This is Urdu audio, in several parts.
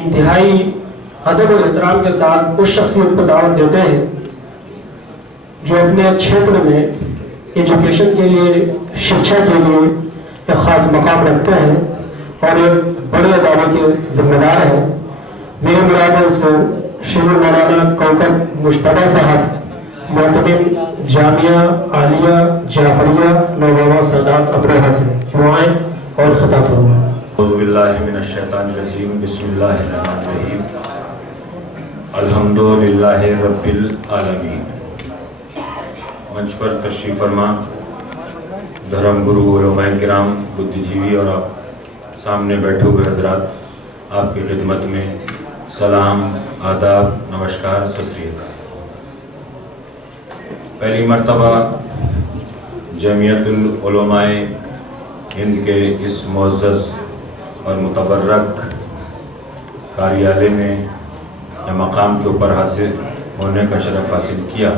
انتہائی ادب اور احترام کے ساتھ اس شخصیت کو دعوت دیتے ہیں جو اپنے چھیتر میں ایجوکیشن کے لیے، شکشا کے لیے ایک خاص مقام رکھتے ہیں اور ایک بڑے ادارے کے ذمہ دار ہیں۔ میرے مراد سے شیخ مولانا کوکب مشتبہ صاحب، معتمد جامعہ عالیہ جعفریہ نوباوا سادات ابروہہ سے کیوں آئیں اور خطاب فرمائیں۔ اعوذ باللہ من الشیطان الرجیم، بسم اللہ الرحمن الرحیم، الحمدللہ رب العالمین۔ منچ پر تشریف فرما دھرم گرو علماء کرام، بدھ جیوی اور آپ سامنے بیٹھے ہوئے حضرات، آپ کی خدمت میں سلام، آداب، نمسکار، ست سری اکال۔ پہلی مرتبہ جمعیت العلماء ہند کے اس معزز اور متبرک کاریالے میں یا مقام کے اوپر حاضر ہونے کا شرف حاصل کیا،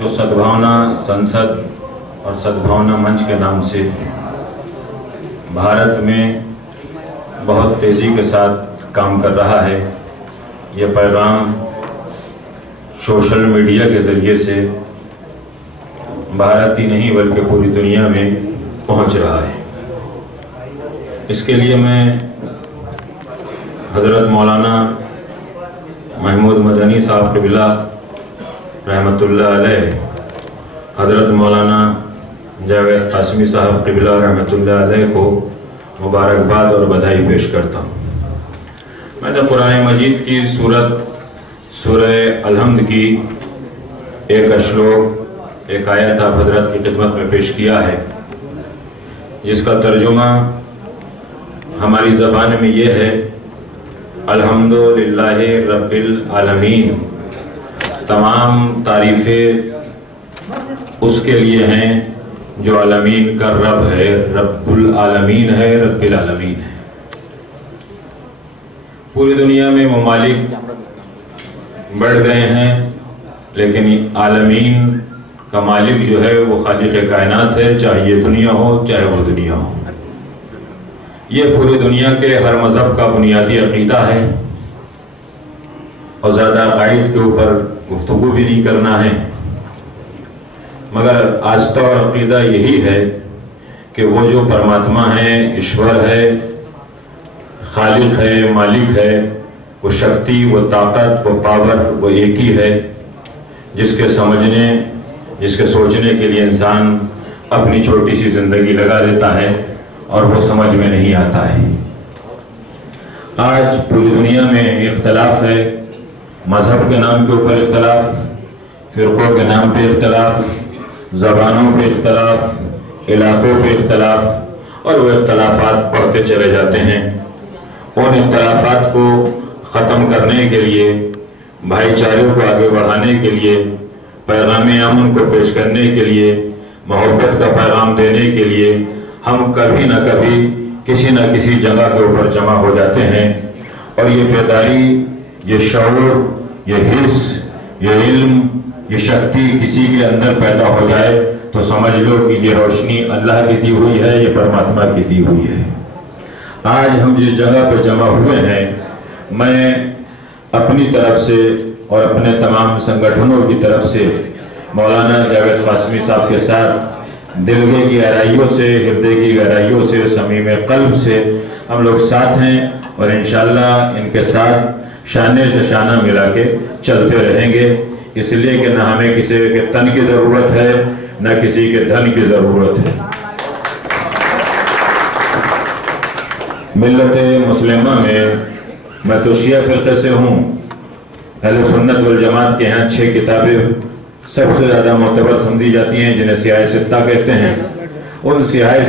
جو سدبھاونا سنسد اور سدبھاونا منچ کے نام سے بھارت میں بہت تیزی کے ساتھ کام کر رہا ہے۔ یہ پیغام سوشل میڈیا کے ذریعے سے بھارت ہی نہیں بلکہ پوری دنیا میں پہنچ رہا ہے۔ اس کے لیے میں حضرت مولانا محمود مدنی صاحب قبلہ رحمۃ اللہ علیہ، حضرت مولانا جاوید قاسمی صاحب قبلہ رحمۃ اللہ علیہ کو مبارکباد اور بدھائی پیش کرتا ہوں۔ میں نے قرآن مجید کی سورہ الحمد کی ایک اشلوک، ایک آیت آپ حضرت کی خدمت میں پیش کیا ہے، جس کا ترجمہ ہماری زبان میں یہ ہے: الحمدللہ رب العالمین، تمام تعریفیں اس کے لیے ہیں جو عالمین کا رب ہے، رب العالمین ہے، رب العالمین ہے۔ پوری دنیا میں ممالک بڑھ گئے ہیں، لیکن عالمین کا مالک جو ہے وہ خالق کائنات ہے، چاہے یہ دنیا ہو چاہے وہ دنیا ہو۔ یہ پوری دنیا کے ہر مذہب کا بنیادی عقیدہ ہے، اور زیادہ عقائد کے اوپر گفتگو بھی نہیں کرنا ہے، مگر آستہ اور عقیدہ یہی ہے کہ وہ جو پرماتما ہے، ایشور ہے، خالق ہے، مالک ہے، وہ شکتی، وہ طاقت، وہ پاور، وہ ایک ہی ہے، جس کے سمجھنے، جس کے سوچنے کے لیے انسان اپنی چھوٹی سی زندگی لگا دیتا ہے اور وہ سمجھ میں نہیں آتا ہے۔ آج پوری دنیا میں اختلاف ہے، مذہب کے نام کے اوپر اختلاف، فرقوں کے نام پہ اختلاف، زبانوں پہ اختلاف، علاقوں پہ اختلاف، اور وہ اختلافات بڑھتے چلے جاتے ہیں۔ ان اختلافات کو ختم کرنے کے لیے، بھائی چارے کو آگے بڑھانے کے لیے، پیغام امن کو پیش کرنے کے لیے، محبت کا پیغام دینے کے لیے ہم کبھی نہ کبھی کسی نہ کسی جگہ کے اوپر جمع ہو جاتے ہیں، اور یہ بیداری، یہ شعور، یہ حس، یہ علم، یہ شکتی کسی کے اندر پیدا ہو جائے تو سمجھ لو کہ یہ روشنی اللہ کی دی ہوئی ہے، یہ پرماتما کی دی ہوئی ہے۔ آج ہم جس جگہ پہ جمع ہوئے ہیں، میں اپنی طرف سے اور اپنے تمام سنگٹھنوں کی طرف سے مولانا جاوید قاسمی صاحب کے ساتھ دلگے کی گہرائیوں سے، ہردے کی گہرائیوں سے، صمیم قلب سے ہم لوگ ساتھ ہیں، اور انشاءاللہ ان کے ساتھ شانے سے شانہ ملا کے چلتے رہیں گے، اس لیے کہ نہ ہمیں کسی کے تن کی ضرورت ہے، نہ کسی کے دھن کی ضرورت ہے۔ ملت مسلمہ میں تو شیعہ فرقے سے ہوں۔ اہل سنت والجماعت کے ہاں 6 کتابیں سب سے زیادہ معتبر سمجھی جاتی ہیں، جنہیں سیاہ ستہ کہتے ہیں۔ ان سیاہ